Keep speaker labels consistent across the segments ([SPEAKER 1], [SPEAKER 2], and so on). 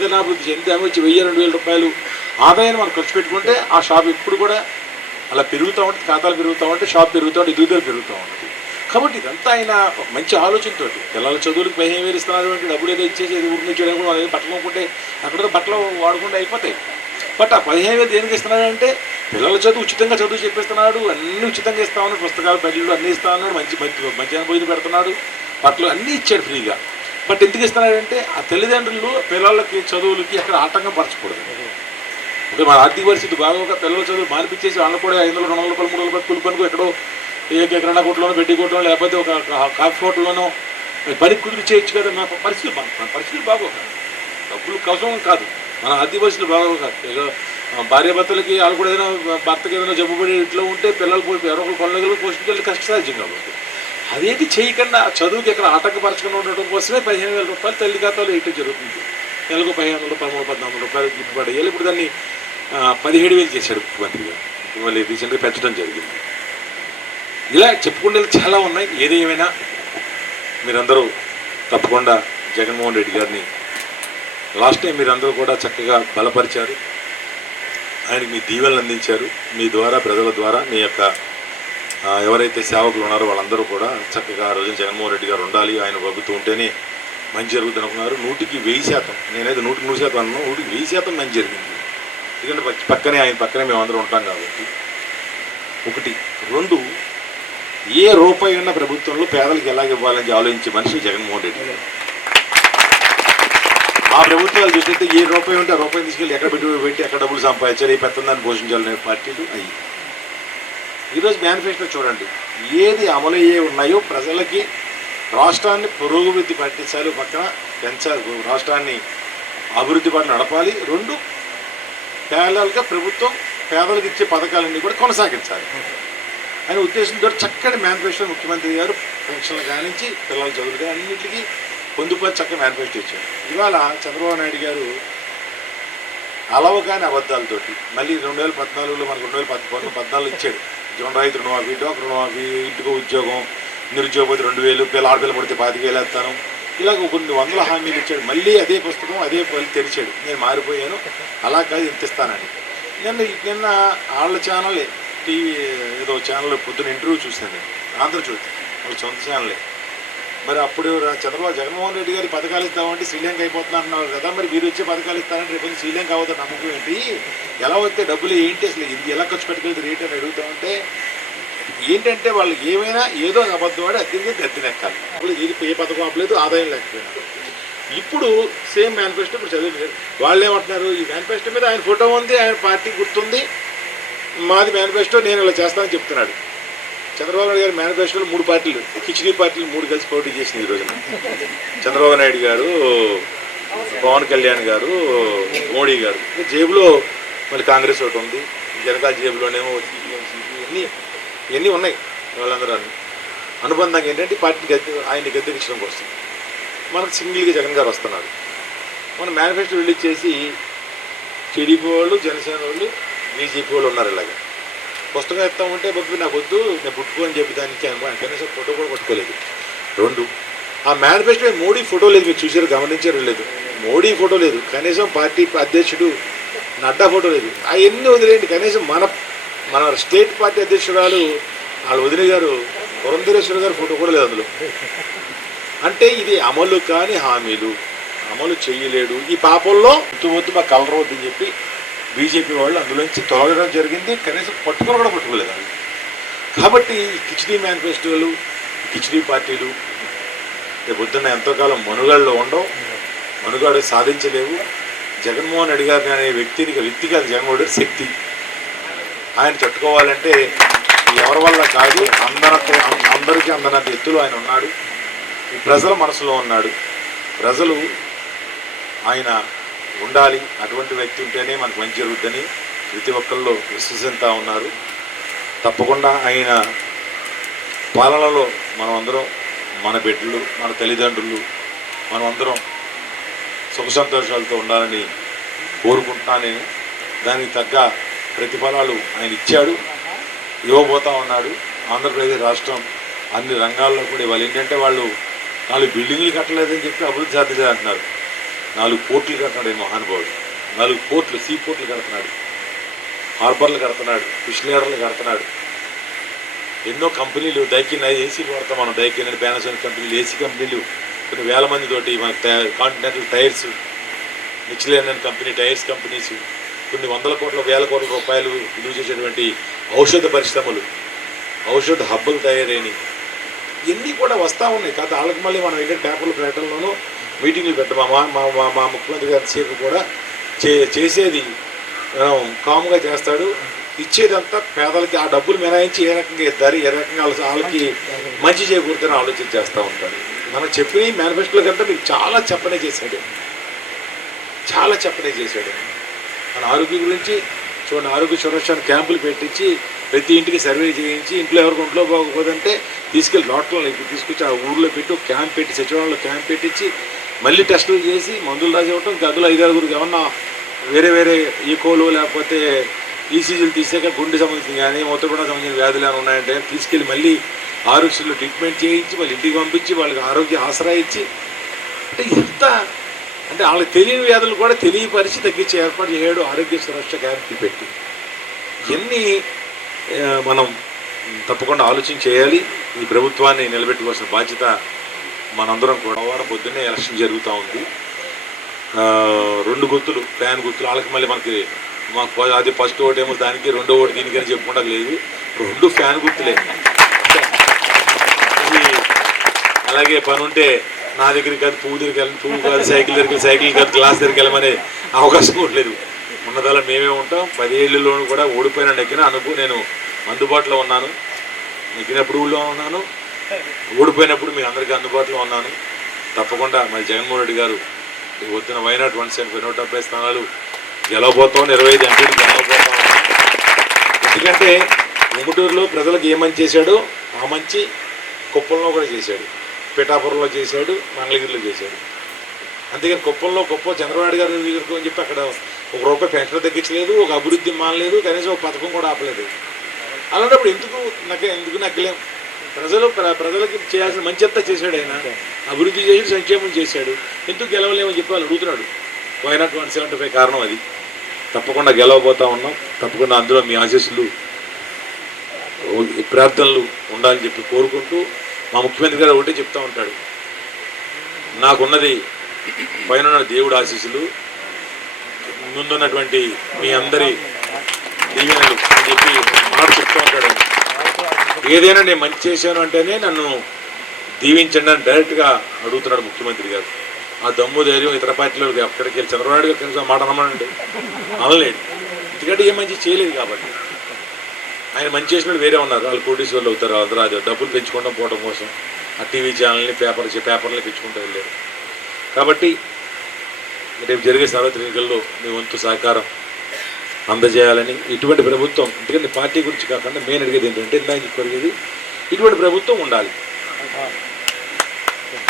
[SPEAKER 1] జనాభివృద్ధి చెంది వచ్చి వెయ్యి రెండు వేల రూపాయలు ఆదాయాన్ని మనం ఖర్చు పెట్టుకుంటే ఆ షాప్ ఎప్పుడు కూడా అలా పెరుగుతూ ఉంటుంది ఖాతాలు పెరుగుతూ ఉంటే షాప్ పెరుగుతూ ఉంటే ఎదుగుదల పెరుగుతూ ఉంటుంది కాబట్టి ఇదంతా ఆయన ఒక మంచి ఆలోచనతో పిల్లల చదువులకు పదిహేను వేలు ఇస్తున్నారు అంటే డబ్బులు ఏదో ఇచ్చేసి ఊరికి ఊరి నుంచి కూడా బట్టలు కొనుక్కుంటే అక్కడ బట్టలు వాడుకుంటే అయిపోతాయి. బట్ ఆ పదిహేను వేలు దేనికి ఇస్తున్నాడంటే పిల్లల చదువు ఉచితంగా చదువు చెప్పిస్తున్నాడు అన్నీ ఉచితంగా ఇస్తామని పుస్తకాలు పెళ్ళిళ్ళు అన్నీ ఇస్తా ఉన్నాడు మంచి మంచి మధ్యాహ్నం భోజనం పెడుతున్నాడు బట్టలు అన్నీ ఇచ్చాడు ఫ్రీగా. బట్ ఎందుకు ఇస్తున్నాడంటే ఆ తల్లిదండ్రులు పిల్లలకి చదువులకి అక్కడ ఆటంకం పరచకూడదు. అంటే మన ఆర్థిక పరిస్థితి బాగోక పిల్లల చదువు మానిపించేసి వాళ్ళు కూడా ఐదు వందలు రెండు వందల రూపాయలు మూడు వందల రూపాయలు కూలిపనుకు ఎక్కడో ఏ కిరాణా కొట్టులోనో బెడ్డి కొట్టులో లేకపోతే ఒక కాఫీ హోటల్లోనో పని కుదిరి చేయొచ్చు కదా మన పరిస్థితులు మన పరిస్థితులు పరిస్థితి బాగోక. డబ్బులు కోసం కాదు. మన ఆర్థిక పరిస్థితులు బాగోక. ఇక భార్య భర్తలకి వాళ్ళు కూడా ఏదైనా భర్తకి ఏదైనా జబ్బు పడి ఇంట్లో ఉంటే పిల్లలు పోయి ఎవరో ఒకరు పనులు పోషించాలి కష్టసాధ్యం కాబట్టి. అదేంటి చేయకుండా చదువుకి ఇక్కడ ఆటంకపరచకుండా ఉండటం కోసమే పదిహేను వేల రూపాయలు తల్లి ఖాతాలో వేయటం జరుగుతుంది. నెలకు పదిహేను వందలు పదమూడు పద్నాలుగు రూపాయలు గిట్టుబాటు వేయాలి ఇప్పుడు దాన్ని పదిహేడు వేలు చేశాడు ముఖ్యమంత్రి గారు. మళ్ళీ రీసెంట్గా పెంచడం జరిగింది. ఇలా చెప్పుకునేది చాలా ఉన్నాయి. ఏదేమైనా మీరందరూ తప్పకుండా జగన్మోహన్ రెడ్డి గారిని లాస్ట్ టైం మీరందరూ కూడా చక్కగా బలపరిచారు. ఆయనకి మీ దీవెనలు అందించారు. మీ ద్వారా ప్రజల ద్వారా మీ యొక్క ఎవరైతే సేవకులు ఉన్నారో వాళ్ళందరూ కూడా చక్కగా ఆ రోజున జగన్మోహన్ రెడ్డి గారు ఉండాలి ఆయన ప్రభుత్వం ఉంటేనే మంచి జరుగుతుంది అనుకున్నారు. నూటికి వెయ్యి శాతం నేనైతే నూటికి నూరు శాతం అన్నాను నూటికి వెయ్యి శాతం మంచి జరిగింది. ఎందుకంటే పక్కనే ఆయన పక్కనే మేము అందరూ ఉంటాం కాబట్టి. ఒకటి. రెండు. ఏ రూపాయి ఉన్న ప్రభుత్వంలో పేదలకు ఎలాగ ఇవ్వాలని ఆలోచించే మనిషి జగన్మోహన్ రెడ్డి. గారు ఆ ప్రభుత్వాలు చూస్తే ఏ రూపాయి ఉంటే ఆ రూపాయి తీసుకెళ్ళి ఎక్కడ పెట్టుబడి పెట్టి ఎక్కడ డబ్బులు సంపాదించాలి ఈ పెత్తందాన్ని పోషించాలనే పార్టీలు అయ్యి. ఈరోజు మేనిఫెస్టో చూడండి. ఏది అమలయ్యే ఉన్నాయో ప్రజలకి రాష్ట్రాన్ని పురోగతి పట్టించాలి పక్కన పెంచాలి రాష్ట్రాన్ని అభివృద్ధి పట్ల నడపాలి. రెండు పేదలుగా ప్రభుత్వం పేదలకు ఇచ్చే పథకాలన్నీ కూడా కొనసాగించాలి. అనే ఉద్దేశంతో చక్కటి మేనిఫెస్టో ముఖ్యమంత్రి గారు పెన్షన్లు కానించి పిల్లల చదువులు కానీ అన్నింటికి పొందుపరి చక్కగా మేనిఫెస్టో ఇచ్చారు ఇవాళ చంద్రబాబు నాయుడు గారు అలవ కాని అబద్ధాలతోటి మళ్ళీ రెండు వేల పద్నాలుగులో మనకు రెండు వేల పద్నాలుగు పద్నాలుగు ఇచ్చాడు. జొన్న రైతు రుణమాఫీ డోక్ రుణమాఫీ ఇంటికి ఉద్యోగం నిరుద్యోగపతి రెండు వేలు పిల్ల ఆడపిల్ల పడితే పాతిక వేలు వేస్తాను. ఇలాగ కొన్ని వందల హామీలు ఇచ్చాడు. మళ్ళీ అదే పుస్తకం అదే పని తెరిచాడు. నేను మారిపోయాను. అలా కాదు ఇంత ఇస్తానని. నిన్న నిన్న వాళ్ళ ఛానల్ టీవీ ఏదో ఛానల్ పొద్దున ఇంటర్వ్యూ చూశాను నేను. ఆంధ్రజ్యోతి వాళ్ళ సొంత ఛానలే మరి అప్పుడు చంద్రబాబు జగన్మోహన్ రెడ్డి గారి పథకాలు ఇస్తామంటే శ్రీలంక అయిపోతున్నా అన్నారు కదా. మరి మీరు వచ్చే పథకాలు ఇస్తారంటే రేపు శ్రీలంక అవుతారు నమ్మకం ఏంటి? ఎలా వస్తే డబ్బులు ఏంటి అసలు? ఇది ఎలా ఖర్చు పెట్టుకెళ్తే ఏంటి అని అడుగుతామంటే ఏంటంటే వాళ్ళు ఏమైనా ఏదో అబద్ధం ఆడి అద్దెంగా గద్దె నెక్కాలి ఏ పథకం అవ్వలేదు ఆదాయం లేకపోయినా. ఇప్పుడు సేమ్ మేనిఫెస్టో ఇప్పుడు చదివి వాళ్ళు ఏమంటున్నారు? ఈ మేనిఫెస్టో మీద ఆయన ఫోటో ఉంది ఆయన పార్టీ గుర్తుంది. మాది మేనిఫెస్టో నేను ఇలా చేస్తానని చెప్తున్నాడు. చంద్రబాబు నాయుడు గారి మేనిఫెస్టోలో మూడు పార్టీలు కిచిడీ పార్టీలు మూడు కలిసి పోటీ చేసింది ఈ రోజున. చంద్రబాబు నాయుడు గారు పవన్ కళ్యాణ్ గారు మోడీ గారు. జేబులో మళ్ళీ కాంగ్రెస్ ఒకటి ఉంది జనకాల జేబులోనేమో సిపిఎం సిపి ఇవన్నీ ఇవన్నీ ఉన్నాయి వాళ్ళందరూ. అనుబంధంగా ఏంటంటే పార్టీని పార్టీ గద్దె ఆయన్ని గద్దెకించడం కోసం. మనకు సింగిల్గా జగన్ గారు వస్తున్నారు. మన మేనిఫెస్టో రిలీజ్ చేసి టీడీపీ వాళ్ళు జనసేన వాళ్ళు బీజేపీ వాళ్ళు ఉన్నారు ఇలాగే. పుస్తకం ఇస్తామంటే బాబు నాకు వద్దు నేను పుట్టుకోని చెప్పి దానికి ఇచ్చాను కనీసం ఫోటో కూడా పట్టుకోలేదు రెండు ఆ మేనిఫెస్టో మోడీ ఫోటో లేదు మీరు చూసారు గమనించారు లేదు. మోడీ ఫోటో లేదు కనీసం పార్టీ అధ్యక్షుడు నడ్డా ఫోటో లేదు. అవన్నీ వదిలేయండి కనీసం మన మన స్టేట్ పార్టీ అధ్యక్షురాలు వాళ్ళ వదిన గారు పురంధరేశ్వర గారు ఫోటో కూడా లేదు అందులో. అంటే ఇది అమలు కాని హామీలు. అమలు చేయలేడు. ఈ పాపంలో వద్దు వద్దు మా కలర్ వద్దని చెప్పి బీజేపీ వాళ్ళు అందులోంచి తొలగడం జరిగింది. కనీసం పట్టుకొని కూడా పట్టుకోలేదు వాళ్ళు. కాబట్టి కిచిడీ మేనిఫెస్టోలు కిచిడీ పార్టీలు రేపు పొద్దున్న మనుగడలో ఉండవు. మనుగడ సాధించలేవు. జగన్మోహన్ రెడ్డి గారిని అనే వ్యక్తిని వ్యక్తి కాదు జగన్మోహన్ రెడ్డి శక్తి. ఆయన చెట్టుకోవాలంటే ఎవరి వల్ల కాదు అందరితో అందరికీ అందనంత ఎత్తులో ఆయన ఉన్నాడు. ఈ ప్రజల మనసులో ఉన్నాడు. ప్రజలు ఆయన ఉండాలి. అటువంటి వ్యక్తి ఉంటేనే మనకు మంచి జరుగుద్దని ప్రతి ఒక్కళ్ళు విశ్వసిస్తూ ఉన్నారు. తప్పకుండా ఆయన పాలనలో మనం అందరం మన బిడ్డలు మన తల్లిదండ్రులు మనం అందరం సుఖ సంతోషాలతో ఉండాలని కోరుకుంటున్నానే. దానికి తగ్గ ప్రతిఫలాలు ఆయన ఇచ్చాడు. ఇవ్వబోతా ఉన్నాడు. ఆంధ్రప్రదేశ్ రాష్ట్రం అన్ని రంగాల్లో కూడా ఇవ్వాలి. ఏంటంటే వాళ్ళు నాలుగు బిల్డింగ్లు కట్టలేదని చెప్పి అభివృద్ధి సాధించారు అంటున్నారు నాలుగు పోర్ట్లు కట్టినాడు ఈ మహానుభావుడు. నాలుగు పోర్ట్లు సీ పోర్ట్లు కడుతున్నాడు. హార్బర్లు కడుతున్నాడు ఫిష్ లేడర్లు కడుతున్నాడు. ఎన్నో కంపెనీలు దైకిన్ ఏసీలు వాడతాం మనం దైకిన్ అని పానాసోనిక్ కంపెనీలు ఏసీ కంపెనీలు కొన్ని వేల మంది తోటి మన Continental tyres Michelin company tyres companies కొన్ని వందల కోట్ల వేల కోట్ల రూపాయలు విలువ చేసేటువంటి ఔషధ పరిశ్రమలు ఔషధ హబ్బులు తయారైనవి ఇవన్నీ కూడా వస్తూ ఉన్నాయి. కాదు వాళ్ళకి మళ్ళీ మనం ఏంటంటే పేపర్ల ప్రకటనలోనూ మీటింగ్లు పెట్టడం మా మా మా మా ముఖ్యమంత్రి గారి సేపు కూడా చే చేసేది. కామ్గా చేస్తాడు. ఇచ్చేదంతా పేదలకి ఆ డబ్బులు మినాయించి ఏ రకంగా ఇద్దరు ఏ రకంగా వాళ్ళకి మంచి చేకూరుతారని ఆలోచన చేస్తూ ఉంటాడు. మనం చెప్పిన మేనిఫెస్టోల కంటే మీకు చాలా చెప్పనే చేశాడు. చాలా చెప్పనే చేశాడు. మన ఆరోగ్యం గురించి చూడండి ఆరోగ్య సురక్షణ క్యాంపులు పెట్టించి ప్రతి ఇంటికి సర్వే చేయించి ఇంట్లో ఎవరికి ఒంట్లో బాగోకపోదంటే తీసుకెళ్ళి డాక్టర్లు ఇప్పుడు తీసుకొచ్చి ఆ ఊర్లో పెట్టి క్యాంప్ పెట్టి సచివాలయంలో క్యాంప్ పెట్టించి మళ్ళీ టెస్టులు చేసి మందులు రాసి ఇవ్వటం గదులు ఐదారుగురికి ఏమన్నా వేరే వేరే ఈకోలు లేకపోతే ఈసీజీలు తీసాక గుండె సంబంధించిన కానీ మూత్రపిండ సంబంధించిన వ్యాధులు ఏమైనా ఉన్నాయంటే తీసుకెళ్ళి మళ్ళీ ఆరోగ్యంలో ట్రీట్మెంట్ చేయించి మళ్ళీ ఇంటికి పంపించి వాళ్ళకి ఆరోగ్య ఆసరా ఇచ్చి అంటే ఎంత అంటే వాళ్ళకి తెలియని వ్యాధులు కూడా తెలియపరిచి తగ్గించి ఏర్పాటు చేయడు ఆరోగ్య సురక్ష క్యాంపులు పెట్టి. ఎన్ని మనం తప్పకుండా ఆలోచన చేయాలి. ఈ ప్రభుత్వాన్ని నిలబెట్టుకోవాల్సిన బాధ్యత మనందరం కూడా వారం పొద్దున్నే ఎలక్షన్ జరుగుతూ ఉంది. రెండు గుర్తులు ఫ్యాన్ గుర్తులు. వాళ్ళకి మళ్ళీ మనకి మాకు అది ఫస్ట్ ఓటు ఏమో దానికి రెండో ఓటు దీనికి అని చెప్పుకుంటా లేదు. రెండు ఫ్యాన్ గుర్తులే. అలాగే పని ఉంటే నా దగ్గరికి కాదు పువ్వు దగ్గరికి వెళ్ళి పువ్వు కాదు సైకిల్ దగ్గరికి సైకిల్ కాదు గ్లాస్ దగ్గరికి వెళ్ళమనే అవకాశం కూడా లేదు. మేమే ఉంటాం. పదేళ్ళలోనూ కూడా ఓడిపోయిన ఎక్కిన అనుకు నేను అందుబాటులో ఉన్నాను. ఎక్కినప్పుడు ఊళ్ళో ఉన్నాను. ఓడిపోయినప్పుడు మీ అందరికీ అందుబాటులో ఉన్నాను. తప్పకుండా మరి జగన్మోహన్ రెడ్డి గారు వద్దున వైనాట్ వన్ సెవెన్ నూట డెబ్బై స్థానాలు గెలవబోతాం ఇరవై ఐదు ఎంపీలు గెలవబోతాం ఎందుకంటే ఉంగుటూరులో ప్రజలకు ఏ మంచి చేశాడో ఆ మంచి కుప్పంలో కూడా చేశాడు. పిఠాపురంలో చేశాడు మంగళగిరిలో చేశాడు. అందుకని కుప్పంలో కుప్ప చంద్రబాబు గారు దగ్గరకు అని చెప్పి అక్కడ ఒక రూపాయి పెన్షన్ తగ్గించలేదు ఒక అభివృద్ధి మానలేదు కనీసం ఒక పథకం కూడా ఆపలేదు. అలాంటప్పుడు ఎందుకు నాకు ఎందుకు నగ్గలేం? ప్రజలు ప్ర- ప్రజలకి చేయాల్సిన మంచి అంతా చేశాడు ఆయన. అభివృద్ధి చేసి సంక్షేమం చేశాడు. ఎందుకు గెలవలేమని చెప్పి వాళ్ళు అడుగుతున్నాడు. వైనాట్ వన్ సెవెంటీ ఫైవ్ కారణం అది. తప్పకుండా గెలవబోతా ఉన్నాం. తప్పకుండా అందులో మీ ఆశీస్సులు ప్రార్థనలు ఉండాలని చెప్పి కోరుకుంటూ మా ముఖ్యమంత్రి గారు ఒకటే చెప్తా ఉంటాడు. నాకున్నది పైన దేవుడు ఆశీస్సులు ముందున్నటువంటి మీ అందరి దీవెనలు అని చెప్పి మాట చెప్తూ ఉంటాడు ఆయన. ఏదైనా నేను మంచి చేశాను అంటేనే నన్ను దీవించండి అని డైరెక్ట్గా అడుగుతున్నాడు ముఖ్యమంత్రి గారు. ఆ దమ్ము ధైర్యం ఇతర పార్టీలో ఎక్కడికి వెళ్ళి చంద్రబాబు గారు మాట అనమనండి. అనలేడు. ఎందుకంటే ఏ మంచి చేయలేదు కాబట్టి. ఆయన మంచి చేసినట్టు వేరే ఉన్నారు. వాళ్ళు కోటీశ్వర్లు అవుతారు. అందరూ అది డబ్బులు పెంచుకోవడం పోవడం కోసం. ఆ టీవీ ఛానల్ని పేపర్ పేపర్ని పెంచుకుంటూ వెళ్ళారు. కాబట్టి రేపు జరిగే సార్వత్రిక ఎన్నికల్లో మీ వంతు సహకారం అందజేయాలని ఇటువంటి ప్రభుత్వం ఎందుకంటే పార్టీ గురించి కాకుండా మెయిన్ అడిగేది ఏంటంటే ఇందాక కొరిగేది ఇటువంటి ప్రభుత్వం ఉండాలి.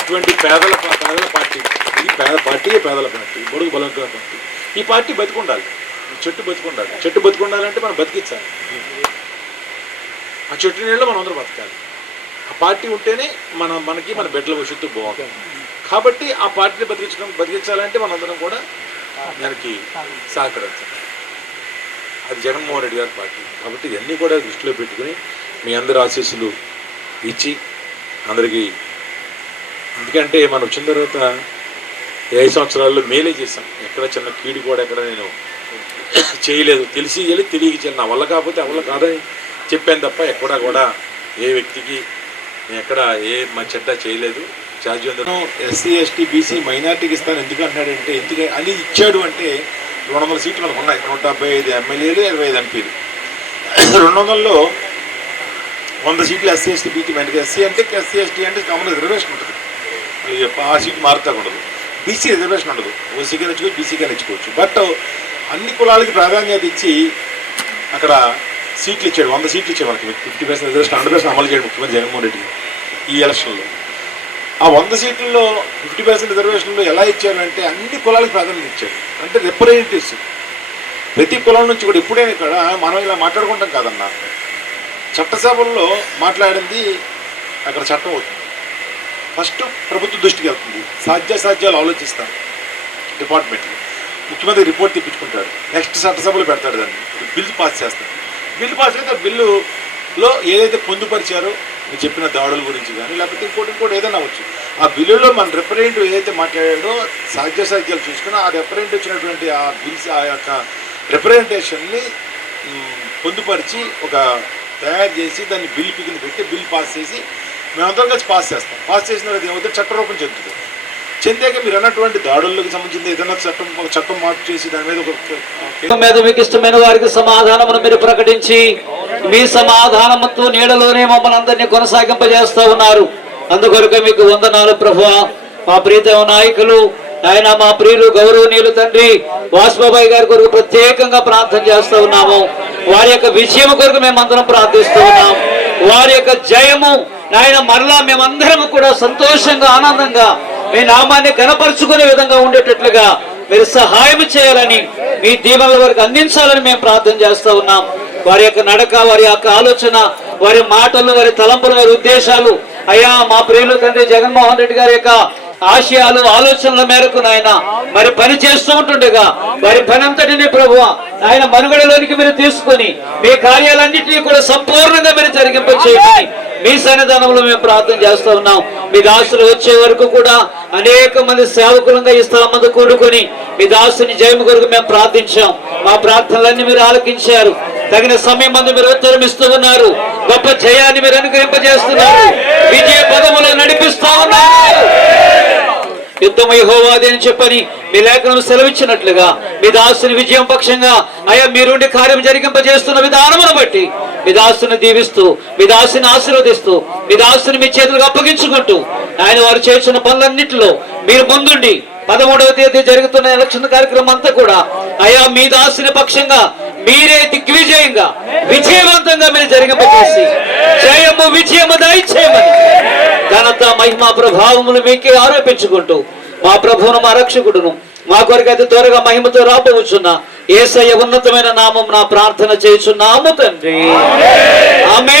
[SPEAKER 1] ఇటువంటి పేదల పేదల పార్టీ ఇది పేద పార్టీ పేదల పార్టీ బడుగు బలంగా పార్టీ. ఈ పార్టీ బతికుండాలి. చెట్టు బతికుండాలి. చెట్టు బతికుండాలంటే మనం బతికించాలి ఆ చెట్టు నీళ్ళు మనం అందరూ బతకాలి. ఆ పార్టీ ఉంటేనే మన మనకి మన బిడ్డల భవిష్యత్తు బాగుంటుంది. కాబట్టి ఆ పార్టీని బతికించడం బతికించాలంటే మనందరం కూడా దానికి సహకరించాలి. అది జగన్మోహన్ రెడ్డి గారి పార్టీ. కాబట్టి ఇవన్నీ కూడా దృష్టిలో పెట్టుకుని మీ అందరి ఆశీస్సులు ఇచ్చి అందరికీ ఎందుకంటే మనం వచ్చిన తర్వాత ఏ ఐదు సంవత్సరాల్లో మేలే చేశాం. ఎక్కడ చిన్న కీడు కూడా ఎక్కడ నేను చేయలేదు. తెలిసి వెళ్ళి తెలియక చేయాలి నా వల్ల కాకపోతే అవల్ల కాదని చెప్పాను తప్ప ఎక్కడా కూడా ఏ వ్యక్తికి నేను ఎక్కడ ఏ మా చెడ్డ చేయలేదు. చార్జీవంతుడు ఎస్సీ ఎస్టీ బీసీ మైనార్టీకి ఇస్తాను. ఎందుకు అంటున్నాడంటే ఎందుకు అని ఇచ్చాడు అంటే రెండు వందల సీట్లు మనకు ఉన్నాయి. నూట డెబ్బై ఐదు ఎమ్మెల్యేలు ఇరవై ఐదు ఎంపీలు. రెండు వందల్లో వంద సీట్లు SC ST BT minority. SC అంటే ఎస్సీ ఎస్టీ అంటే కామన్ రిజర్వేషన్ ఉంటుంది. ఆ సీట్ మారుతా ఉండదు. బీసీ రిజర్వేషన్ ఉండదు. ఓసీగా నచ్చుకోవచ్చు బీసీగా నచ్చుకోవచ్చు బట్ అన్ని కులాలకి ప్రాధాన్యత ఇచ్చి అక్కడ సీట్లు ఇచ్చాడు. వంద సీట్లు ఇచ్చాడు మనకి. Fifty percent reservation hundred percent అమలు చేయడం ముఖ్యమంత్రి జగన్మోహన్ రెడ్డి ఈ ఎలక్షన్లో. ఆ వంద సీట్లలో ఫిఫ్టీ పర్సెంట్ రిజర్వేషన్లో ఎలా ఇచ్చారంటే అన్ని కులాలకు ప్రాధాన్యత ఇచ్చారు. అంటే రిప్రజెంటేటివ్స్. ప్రతి కులం నుంచి కూడా ఎప్పుడైనా ఇక్కడ మనం ఇలా మాట్లాడుకుంటాం కాదన్నా. చట్టసభల్లో మాట్లాడింది అక్కడ చట్టం అవుతుంది. ఫస్ట్ ప్రభుత్వ దృష్టికి వెళ్తుంది. సాధ్యాసాధ్యాలు ఆలోచిస్తాను డిపార్ట్మెంట్లు. ముఖ్యమంత్రి రిపోర్ట్ తెప్పించుకుంటాడు. నెక్స్ట్ చట్టసభలో పెడతాడు దాన్ని. బిల్లు పాస్ చేస్తాడు. బిల్లు పాస్ అయితే బిల్లులో ఏదైతే పొందుపరిచారో మీరు చెప్పిన దాడుల గురించి కానీ లేకపోతే ఇంకోటి ఇంకోటి ఏదైనా అవ్వచ్చు ఆ బిల్లులో మన రిప్రజెంటేటివ్ ఏదైతే మాట్లాడాడో సాధ్యాసాధ్యాలు చూసుకుని ఆ రిప్రజెంట్ వచ్చినటువంటి ఆ బిల్స్ ఆ యొక్క రిప్రజెంటేషన్ని పొందుపరిచి ఒక తయారు చేసి దాన్ని బిల్ పికిని పెట్టి బిల్ పాస్ చేసి మేమందరం కలిసి పాస్ చేస్తాం. పాస్ చేసిన తర్వాత ఏమవుతుంది? చట్టరూపం చెందుతుంది. చెందాక మీరు అన్నటువంటి దాడులకు సంబంధించిన ఏదైనా చట్టం చట్టం మార్పు చేసి దాని మీద ఒక
[SPEAKER 2] మీద మీకు ఇష్టమైన వారికి సమాధానం మీరు ప్రకటించి మీ సమాధానముతో నీడలోనే మమ్మల్ని అందరినీ కొనసాగింపజేస్తూ ఉన్నారు. అందుకొరకు మీకు వందనాలు ప్రభు మా ప్రీతమ నాయకులు ఆయన మా ప్రియులు గౌరవనీయులు తండ్రి వాసుబాబాయ్ గారి కొరకు ప్రత్యేకంగా ప్రార్థన చేస్తూ ఉన్నాము. వారి యొక్క విజయం కొరకు మేమందరం ప్రార్థిస్తూ ఉన్నాం. వారి యొక్క జయము ఆయన మరలా మేమందరం కూడా సంతోషంగా ఆనందంగా మీ నామాన్ని కనపరుచుకునే విధంగా ఉండేటట్లుగా మీరు సహాయం చేయాలని మీ దీవెనల వరకు అందించాలని మేము ప్రార్థన చేస్తూ ఉన్నాం. వారి యొక్క నడక వారి యొక్క ఆలోచన వారి మాటలు వారి తలంపులు వారి ఉద్దేశాలు. అయ్యా మా ప్రియులు తండ్రి జగన్మోహన్ రెడ్డి గారి యొక్క ఆశయాలు ఆలోచనల మేరకు నాయన మరి పని చేస్తూ ఉంటుండగా వారి పని అంతటిని ప్రభు ఆయన మనుగడలోనికి మీరు తీసుకొని మీ కార్యాలన్నింటినీ కూడా సంపూర్ణంగా మీరు జరిగింపచేయమని మీ సన్నిధానంలో మేము ప్రార్థన చేస్తూ ఉన్నాం. మీ దాసులు వచ్చే వరకు కూడా అనేక మంది సేవకులంగా ఈ స్థలం మీద కూడుకొని మీ దాసుని జయము కొరకు మేము ప్రార్థించాం. మా ప్రార్థనలన్నీ మీరు ఆలకించారు. తగిన సమయం మందు మీరు ఉత్తరం ఉన్నారు. గొప్ప జయాన్ని మీరు అనుగ్రహింపజేస్తున్నారు. విజయ పదములో నడిపిస్తా ఉన్నారు. యుద్ధం యెహోవాది అని చెప్పని మీ లేఖను సెలవిచ్చినట్లుగా మీ దాసుని విజయం పక్షంగా అయ్యా మీరుండి కార్యం జరిగింపజేస్తున్న విధానమును బట్టి మీ దాసుని దీవిస్తూ మీ దాసుని ఆశీర్వదిస్తూ మీ దాసుని మీ చేతులకు అప్పగించుకుంటూ ఆయన వారు చేస్తున్న పనులన్నింటిలో మీరు ముందుండి. పదమూడవ తేదీ జరుగుతున్న ఎలక్షన్ కార్యక్రమం అంతా కూడా అయా మీ దాసుని పక్షంగా మీరే దిగ్విజయంగా విజయవంతంగా మీరు జరిగింపజేసి జయము విజయము దయచేయమని ఘనత మహిమ ప్రభావములు మీకే ఆరోపించుకుంటూ మా ప్రభువును మా రక్షకుడును మా కొరకు అతి త్వరగా మహిమతో రాబోచున్న ఏసయ్య ఉన్నతమైన నామం నా ప్రార్థన చేస్తున్నాము తండ్రి. ఆమె